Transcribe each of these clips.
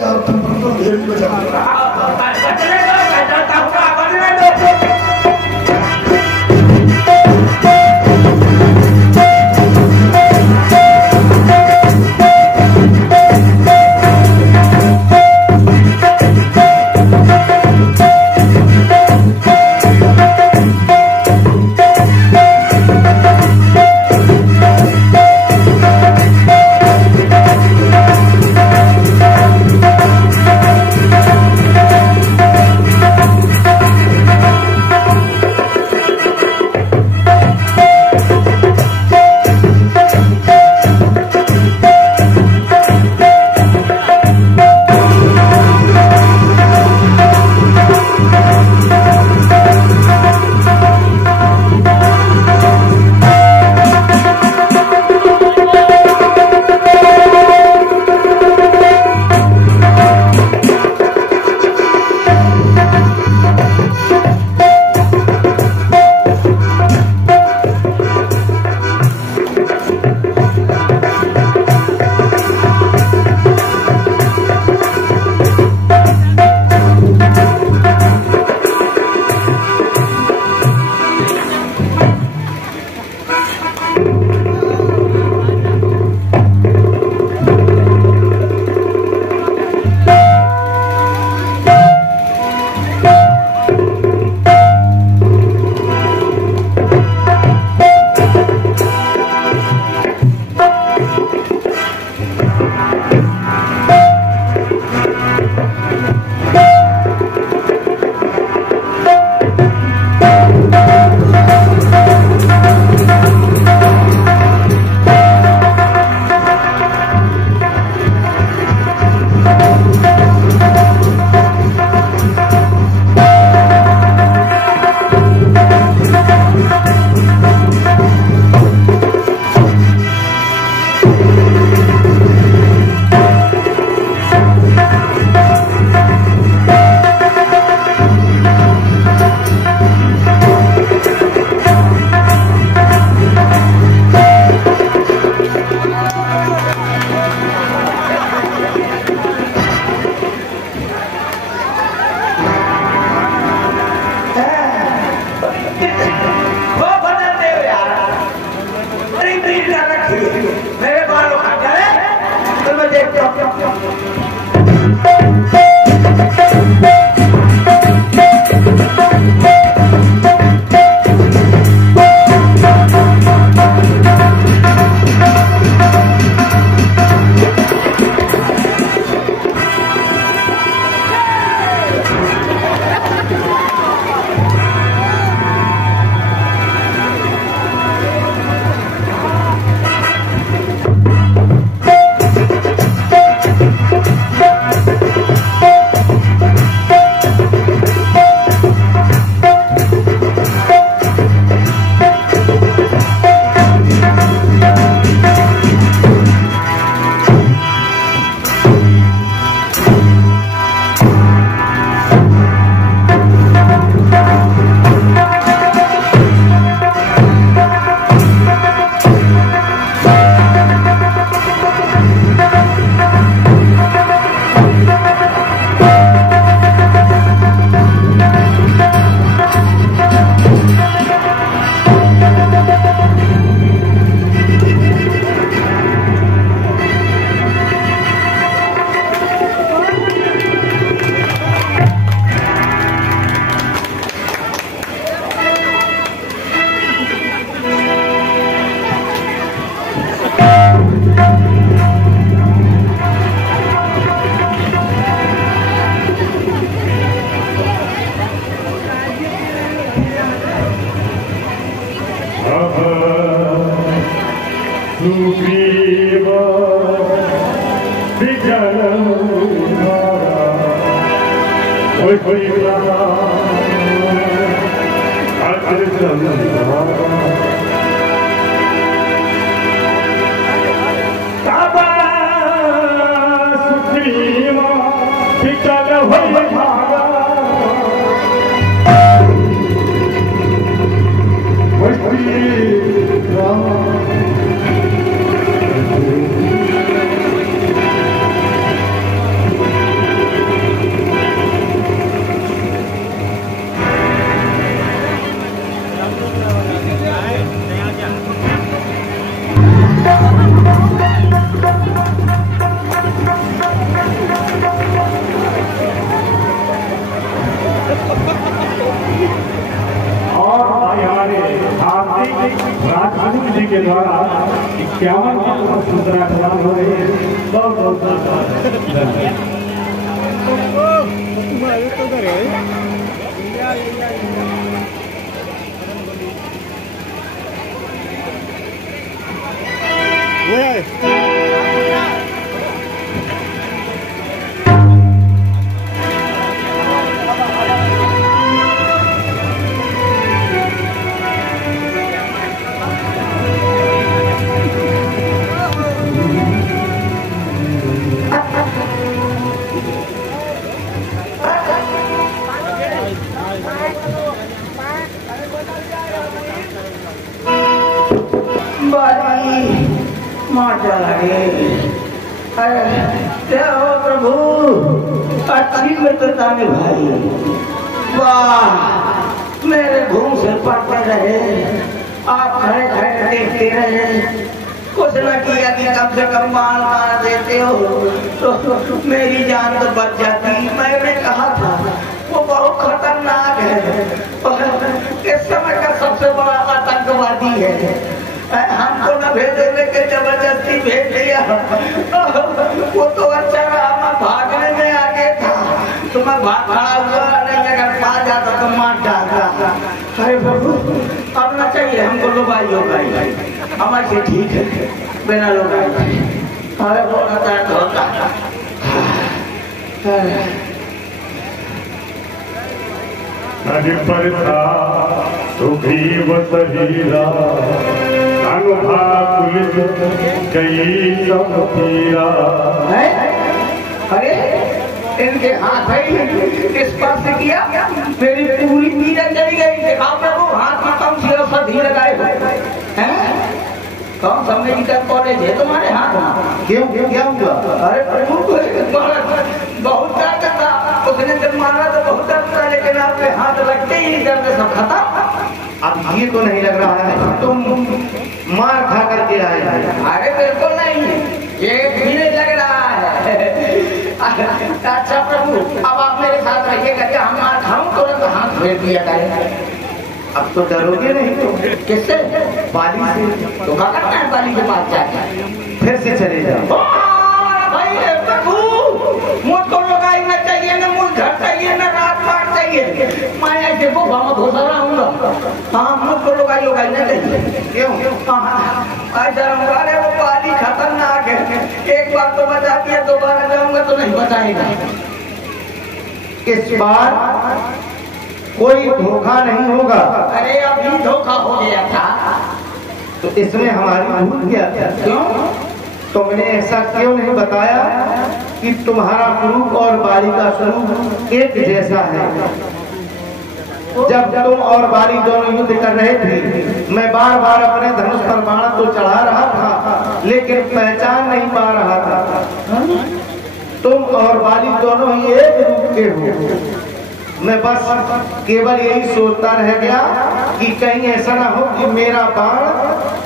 यार तुम तो ढेर को जाओ मेरे बालों खा जाए तो मैं देखता हूँ के द्वारा 51 मुद्रा प्रदान हो रही है। बहुत बहुत धन्यवाद। क्या हो प्रभु, अच्छी मित्रता निभाई। वाह, मेरे घूम से पड़ते रहे, आप खड़े खड़े देखते रहे, कुछ न किया कि कम से कम मार मार देते हो तो मेरी जान तो बच जाती। मैंने कहा था वो बहुत खतरनाक है, इस समय का सबसे बड़ा आतंकवादी है। हमको न भेजे लेके जबरदस्ती भेज दिया। वो तो अच्छा रहा, मैं भागने में आगे था तो मैं भाग खड़ा हुआ, नहीं अगर पा जाता तो मार डालता। अरे प्रभु, अब न चाहिए हमको लुगाई होगाई, हमारे से ठीक है बिना लुगाई। अरे बोला दर्द होता। अधिपरता सुग्रीव सहीरा, अनुभा पुलिस गई सब तीरा। अरे इनके हाथ स्पर्श किया, मेरी पूरी पीड़ा चली गई। दिखाओ प्रभु, हाथ में कम से औषधि लगाए हुए हैं। कौन सा मेडिकल कॉलेज है तुम्हारे हाथ में? क्यों क्या हुआ? अरे प्रभु बहुत दर्द था, उसने जब मारा तो बहुत दर्द था, लेकिन आपके हाथ लगते ही दर्द सब खत्म। अब ये तो नहीं लग रहा है तुम मार खा करके आए हैं। अरे बिल्कुल नहीं, ये भी नहीं लग रहा है। अच्छा प्रभु, अब आप मेरे साथ रहिएगा, हम मार खाऊं तुरंत हाथ फेर दिया करें। अब तो डरोगे नहीं तो? किससे? बाली से। तो क्या करना है बाली के पास जाकर? फिर से चले जाओ। भाई प्रभु, मुझको लुगाई न चाहिए, न मुझ घर चाहिए, न रात पाट चाहिए। मैं ऐसे को भाव घोषा रहूंगा। हाँ, मुझको लुगाई न चाहिए। क्यों? ऐसा रहूंगा। अरे वो बाली खतरनाक है, एक बार तो बचा दिया, दोबारा जाऊंगा तो नहीं बचाएगा। इस बार कोई धोखा नहीं होगा। अरे अभी धोखा हो गया था तो इसमें हमारी भूल क्या था? क्यों? तुमने ऐसा क्यों नहीं बताया कि तुम्हारा स्वरूप और बाली का स्वरूप एक जैसा है? जब तुम और बाली दोनों युद्ध कर रहे थे, मैं बार बार अपने धनुष पर बाण तो चढ़ा रहा था, लेकिन पहचान नहीं पा रहा था। तुम और बाली दोनों ही एक रूप के हो। मैं बस केवल यही सोचता रह गया कि कहीं ऐसा ना हो कि मेरा बाण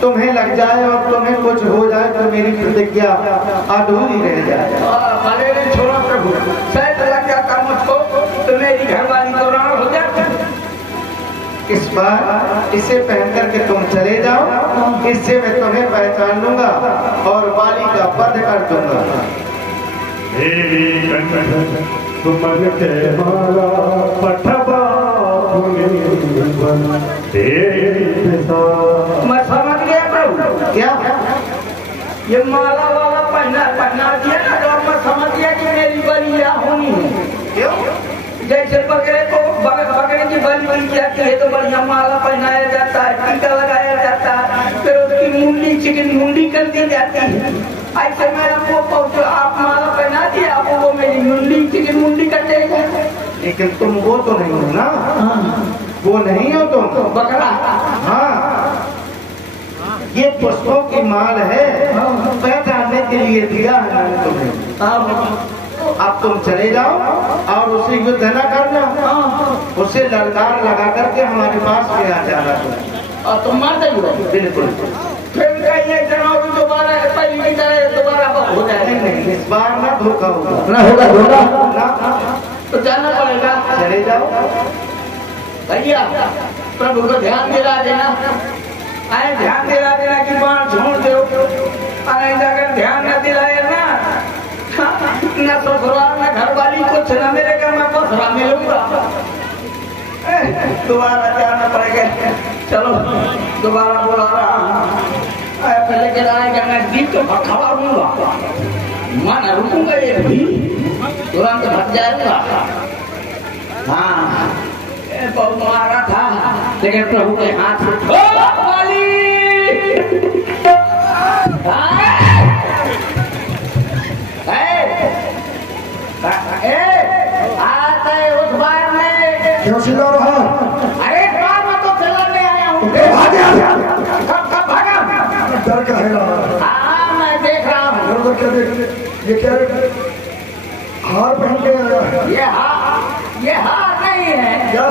तुम्हें लग जाए और तुम्हें कुछ हो जाए तो मेरी प्रतिज्ञा अधूरी रह जाए। छोड़ो प्रभु, शायद लग जाता मुझको तो मेरी घरवाली तो राण हो जाती। इस बार इसे पहन करके तुम चले जाओ, इससे मैं तुम्हें पहचान लूंगा और बाली का वध कर दूंगा। तुमन के मारा पठबा मैं समझ गया प्रभु। क्या ये माला वाला पहना दिया ना, तो मैं समझ गया कि मेरी बलि यहाँ होनी है। क्यों? जैसे बकरे को बकरे की बलि बन जाती है तो बढ़िया माला पहनाया जाता है, टीका लगाया जाता है, फिर उसकी मुंडी चिकन मुंडी कर दी जाती है। ऐसे मैं आपको आप माला पहना दिया, आपको वो मेरी मुंडी चिकन मुंडी कर देगा। लेकिन तुम वो तो नहीं हो ना? वो नहीं हो तुम तो बकरा। हाँ, ये पुष्पों की माल है, पहचानने के लिए दिया है मैंने तुम्हें। अब तुम चले जाओ और उसे युद्ध न करना, उसे ललकार लगा करके हमारे पास में आ जाना और तुम मार देंगे। बिल्कुल। फिर कहीं दोबारा पहली की तरह दोबारा हो जाए। नहीं, इस बार ना धोखा होगा। ना होगा धोखा ना, तो जाना पड़ेगा। चले जाओ भैया, प्रभु को ध्यान दिला देना। अरे ध्यान दिला देना कि बाण छोड़ दो, अरे अगर ध्यान न दिलाए ना न ससुराल न घरवाली कुछ न मिलेगा, मैं पसरा मिलूंगा। दोबारा जाना पड़ेगा, चलो दोबारा बुला रहा हूँ। पहले के आएगा नजदीक तो खड़ा हूँगा, मैं रुकूंगा ये भी, तुरंत भग जाएगा। हाँ बहुत मारा था, लेकिन प्रभु के हाथ उस बार में क्यों चिल्ला रहा? अरे इस बार में तो चिल्लाने आया हूँ। कब भागा? डर का है ना? हाँ मैं देख रहा हूँ। डर क्या देख? ये क्या हार पहन के आया है? ये हार नहीं है, क्या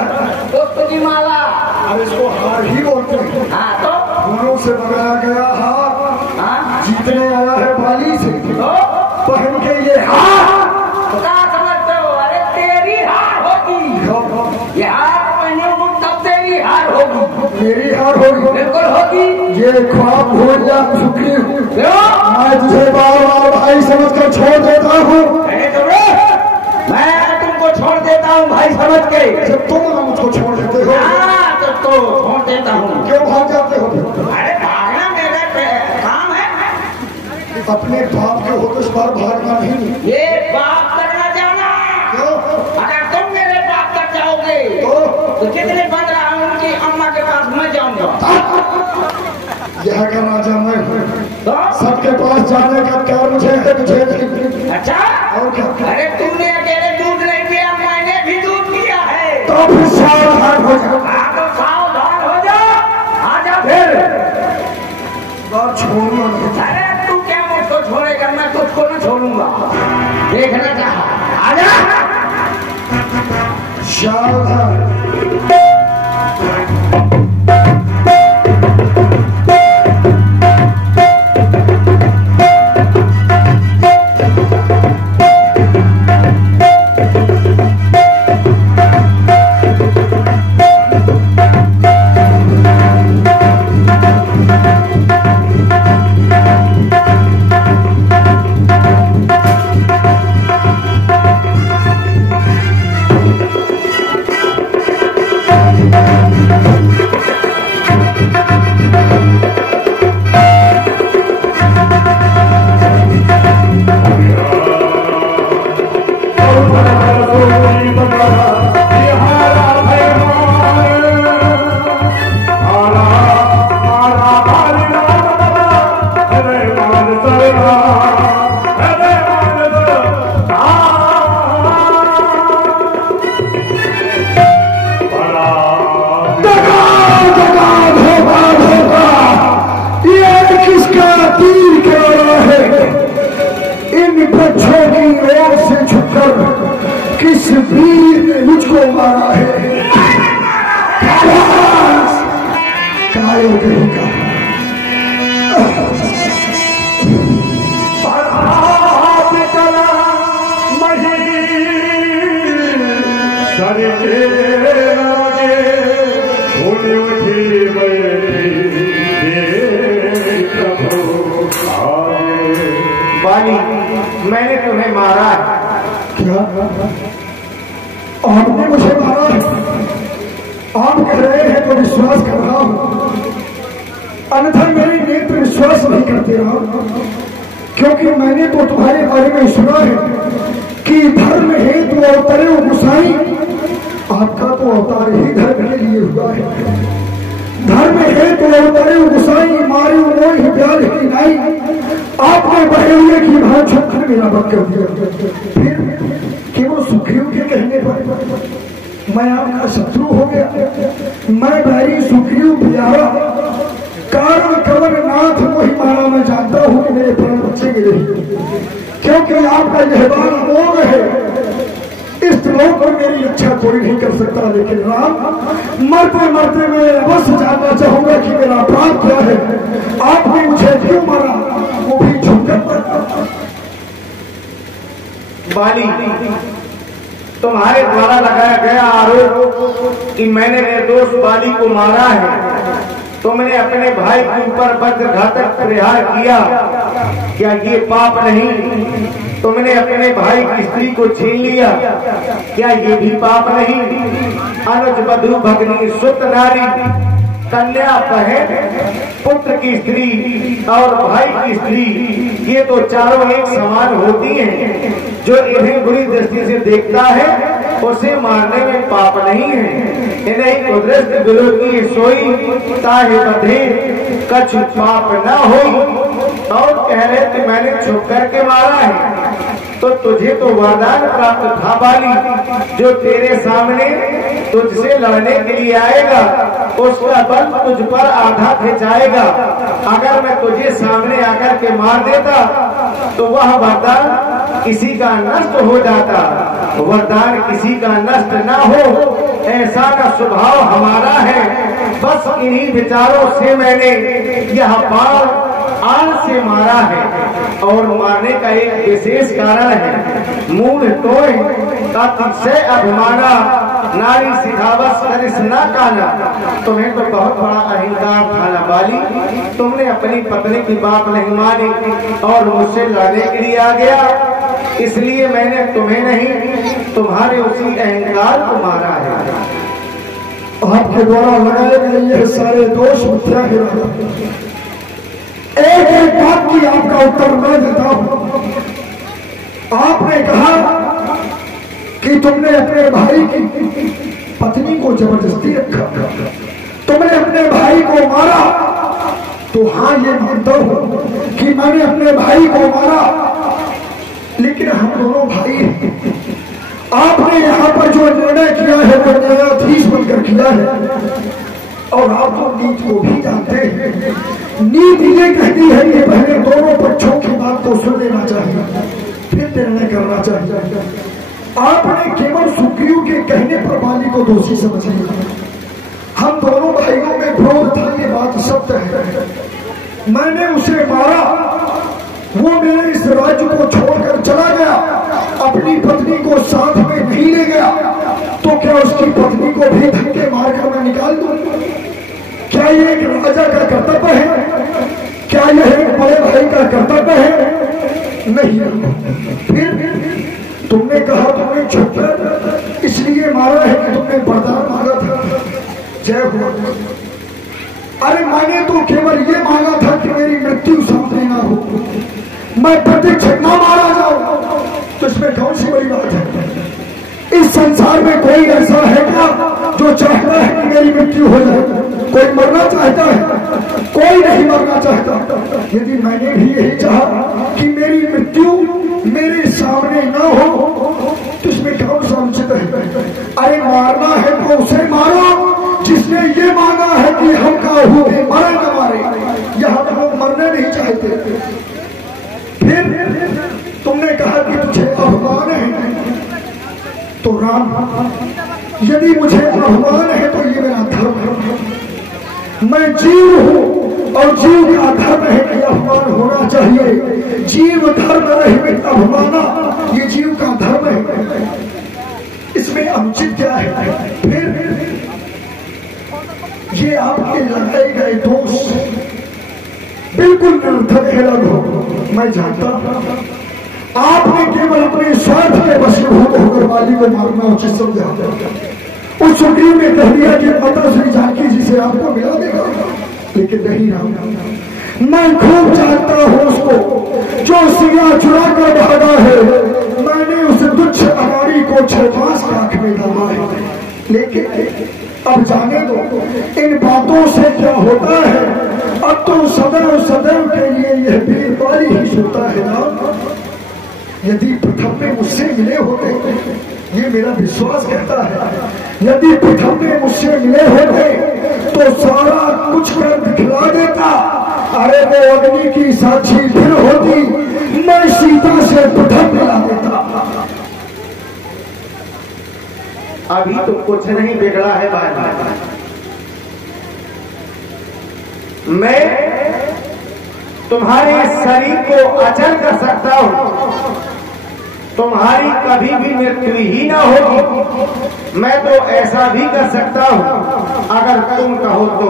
पुष्प की माला। अब इसको हार ही बोलते हैं। हाँ तो फूलों से बनाया गया हार। हाँ जीतने आया है बाली से, तो पहन के ये हार। क्या समझते हो? अरे तेरी हार होगी, ये हार पहने हूँ तब तेरी हार होगी। मेरी हार होगी? बिल्कुल होगी। ये ख्वाब भूल जा चुकी हूँ, मैं तुझे बार बार भाई समझ कर छोड़ देता हूँ। मैं तुमको छोड़ देता हूँ भाई समझ के। जब तुम मुझको छोड़ देते हो तो छोड़ देता हूँ। क्यों भाग जाते हो? अरे भागना मेरा काम है। अपने बाप के होते इस बार भागना नहीं। ये बाप करना जाना। क्यों? अगर तुम मेरे बाप तक जाओगे तो जितने बन रहा हूँ उनकी अम्मा के पास मैं जाऊंगा। यह का राजा मैं हूँ, तो सबके पास जाने का प्यार मुझे है, तुझे नहीं। अच्छा और क्या? अरे तुमने अकेले दूध नहीं पिया, मैंने भी दूध पिया है। तो फिर सावधान हो जा। तो सावधान हो जा, आजा फिर। बात छोड़ना नहीं। अरे तू क्या मुझको छोड़ेगा, मैं तुझको न छोड़ूंगा। देखना चाह, आजा। सावधान। किस वीर ने मुझको मारा है? काले देह का बाली, मैंने तुम्हें मारा। क्या आपने मुझे मारा? आप कह रहे हैं तो विश्वास कर रहा हूं, अन्यथा मेरे नेत्र विश्वास नहीं करते रहा, क्योंकि मैंने तो तुम्हारे बारे में सुना है कि धर्म हेतु अवतरे गुसाई। आपका तो अवतार ही धर्म के लिए हुआ है। धर्म हेतु अवतरे गुसाई, मारे मोहि प्यार ही नाई। आपने बहेलिए की भाव छुपकर मेरा बद कर दिया। फिर केवल सुग्रीव के कहने पर मैं आपका शत्रु हो गया। मैं भाई सुग्रीव प्यारा कारण कवर नाथ वही मारा। मैं जानता हूं कि मेरे प्राण बचेंगे नहीं, क्योंकि आपका यह बार अमोघ है। इस लोक में मेरी इच्छा कोई नहीं कर सकता, लेकिन राम मरते मरते मैं अवश्य जानना चाहूंगा कि मेरा प्राण क्या है। आपने मुझे क्यों मारा, वो भी झुककर। बाली, तुम्हारे द्वारा लगाया गया आरोप कि मैंने निर्दोष बाली को मारा है, तुमने अपने भाई के ऊपर वज्रघातक प्रहार किया, क्या ये पाप नहीं? तुमने अपने भाई की स्त्री को छीन लिया, क्या ये भी पाप नहीं? अनुज बधू भगनी सुत नारी, कन्या बहन पुत्र की स्त्री और भाई की स्त्री, ये तो चारों एक समान होती हैं। जो इन्हें बुरी दृष्टि से देखता है उसे मारने में पाप नहीं है। इन्हें कुदरत विरोधी सोई ताहे बधे कछु पाप न हो। और कह रहे थे मैंने छुप करके मारा है, तो तुझे तो वरदान प्राप्त था बाली, जो तेरे सामने तुझसे लड़ने के लिए आएगा उसका बल तुझ पर आधा खिंचाएगा। अगर मैं तुझे सामने आकर के मार देता तो वह वरदान किसी का नष्ट हो जाता। वरदान किसी का नष्ट ना हो ऐसा न स्वभाव हमारा है। बस इन्हीं विचारों से मैंने यह बाण आन से मारा है। और मारने का एक विशेष कारण है, मूढ़ तोय अतिशय अभिमाना, नारी सिखावस करिस न काना। तुम्हें तो बहुत बड़ा अहंकार था ना बाली, तुमने अपनी पत्नी की बात नहीं मानी और मुझसे लड़ने के लिए आ गया, इसलिए मैंने तुम्हें नहीं तुम्हारे उसी अहंकार को मारा है। आपके द्वारा लगाए गए ये सारे दोष मिथ्या गिरा। एक एक बात की आपका उत्तर मैं देता हूं। आपने कहा कि तुमने अपने भाई की पत्नी को जबरदस्ती रखा, तुमने अपने भाई को मारा। तो हाँ ये मानता हूं कि मैंने अपने भाई को मारा, लेकिन हम दोनों भाई हैं। आपने यहाँ पर जो निर्णय किया है वो न्यायाधीश बनकर किया है, और आप तो नीति को भी जानते हैं। नीति ये कहती है कि पहले दोनों पक्षों की बात को सुन लेना चाहिए, फिर निर्णय करना चाहिए। आपने केवल सुग्रीव के कहने पर बाली को दोषी समझ लिया। हम दोनों भाइयों में विरोध था, ये बात सत्य है। मैंने उसे मारा, वो मेरे इस राज्य को छोड़कर चला गया, अपनी पत्नी को साथ में नहीं ले गया, तो क्या उसकी पत्नी को भी धक्के मारकर मैं निकाल दूं? क्या ये एक राजा का कर्तव्य है? क्या यह एक बड़े भाई का कर्तव्य है? नहीं। फिर तुमने कहा तुमने छुपकर इसलिए मारा है कि तुमने वरदान मांगा था। जय हो। अरे मैंने तो केवल ये मांगा था कि मेरी मृत्यु सामने ना हो, मैं प्रत्यक्ष न मारा जाऊं, तो इसमें कौन सी बड़ी बात है? इस संसार में कोई ऐसा है क्या जो चाहता है कि मेरी मृत्यु हो जाए? कोई मरना चाहता है? कोई नहीं मरना चाहता। यदि मैंने भी यही चाहा कि मेरी मृत्यु मेरे सामने ना हो, तो इसमें कौन सा उचित है? अरे मारना है तो उसे मारो जिसने ये मांगा है कि हम काहू में मरे न मारे। यहाँ तो लोग मरने नहीं चाहते। फिर तुमने कहा कि तुझे अभिमान है, तो राम यदि मुझे अभिमान है तो ये मेरा धर्म है। मैं जीव हूं और जीव का धर्म है कि अभिमान होना चाहिए। जीव धर्म रहित अभिमाना, ये जीव का धर्म है, इसमें अनुचित क्या है? फिर ये आपके लगाए गए दोष बिल्कुल निरर्थक है। मैं जानता हूं आपने केवल अपने स्वार्थ के वशीभूत होकर बाली को मारना उचित समझा। उस सुग्रीव ने कह दिया कि माता श्री जानकी जी से आपको मिला देगा, लेकिन नहीं राम, मैं खूब जानता हूं उसको जो सिया चुरा कर भागा है। मैंने उस तुच्छ अनाड़ी को 6 मास आंख में डाला है, लेकिन अब जाने दो इन बातों से क्या होता है। अब तो सदैव सदैव के लिए यह वीर बाली ही सुनता है ना। यदि प्रथम में मुझसे मिले होते, ये मेरा विश्वास कहता है, यदि प्रथम में मुझसे मिले होते तो सारा कुछ कर दिखला देता। अरे वो अग्नि की साक्षी फिर होती, मैं सीता से प्रथम मिला देता। अभी तो कुछ नहीं बिगड़ा है भाई। मैं तुम्हारे शरीर को अचल कर सकता हूं, तुम्हारी कभी भी मृत्यु ही ना होगी। मैं तो ऐसा भी कर सकता हूं अगर तुम कहो तो।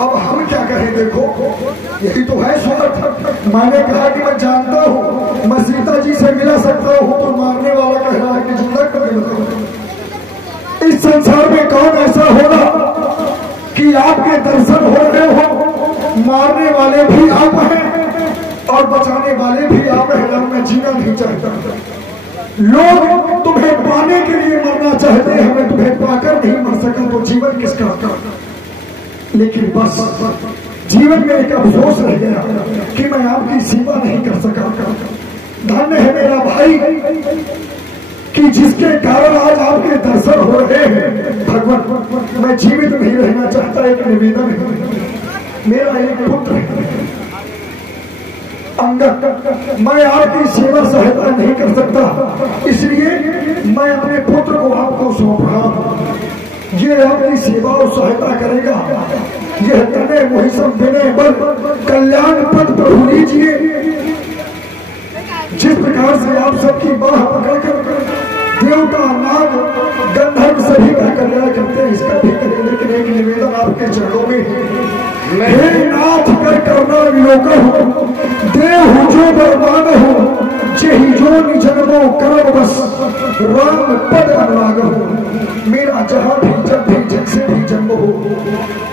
अब हम क्या कहें? देखो यही तो है स्वार्थ। मैंने कहा कि मैं जानता हूँ मैं सीता जी से मिला सकता हूँ, तो मारने वाला कह रहा है कि जिंदा करके बताओ। इस संसार में कौन ऐसा होगा कि आपके दर्शन हो रहे हो, मारने वाले भी आप हैं और बचाने वाले भी आप हैं। मैं जीना नहीं चाहता। लोग तुम्हें पाने के लिए मरना चाहते हैं, मैं तुम्हें पाकर नहीं मर सका तो जीवन किसका का? लेकिन बस जीवन में एक अफसोस रह गया कि मैं आपकी सेवा नहीं कर सका। धन्य है मेरा भाई कि जिसके कारण आज आपके दर्शन हो रहे हैं। भगवान मैं जीवित नहीं रहना चाहता। एक निवेदन है, मेरा एक पुत्र है अंगद, मैं आपकी सेवा सहायता नहीं कर सकता, इसलिए मैं अपने पुत्र को आपको सौंप रहा हूं। ये आपकी सेवा और सहायता करेगा। यह तने मोहिसम विनय बल कल्याण पद प्रभु लीजिए। जिस प्रकार से आप सबकी बाह पकड़कर देवता नाग गंधर्व सभी का कल्याण करते हैं, इसका भी करें। लेकिन एक निवेदन आपके चरणों में है, हे नाथ कर करना विलोकन हो, देव जो बरमान हो, जेहि जो निजन्मो कर्म बस राम पद अनुराग हो। मेरा जहां भी जब भी जिनसे भी जन्म हो,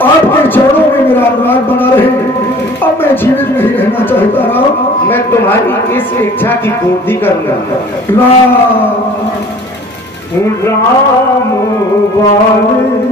आपके चरणों में मेरा अनुराग बना रहे। अब मैं जीवित नहीं रहना चाहता। राम मैं तुम्हारी इस इच्छा की पूर्ति करूंगा। राम राम वाले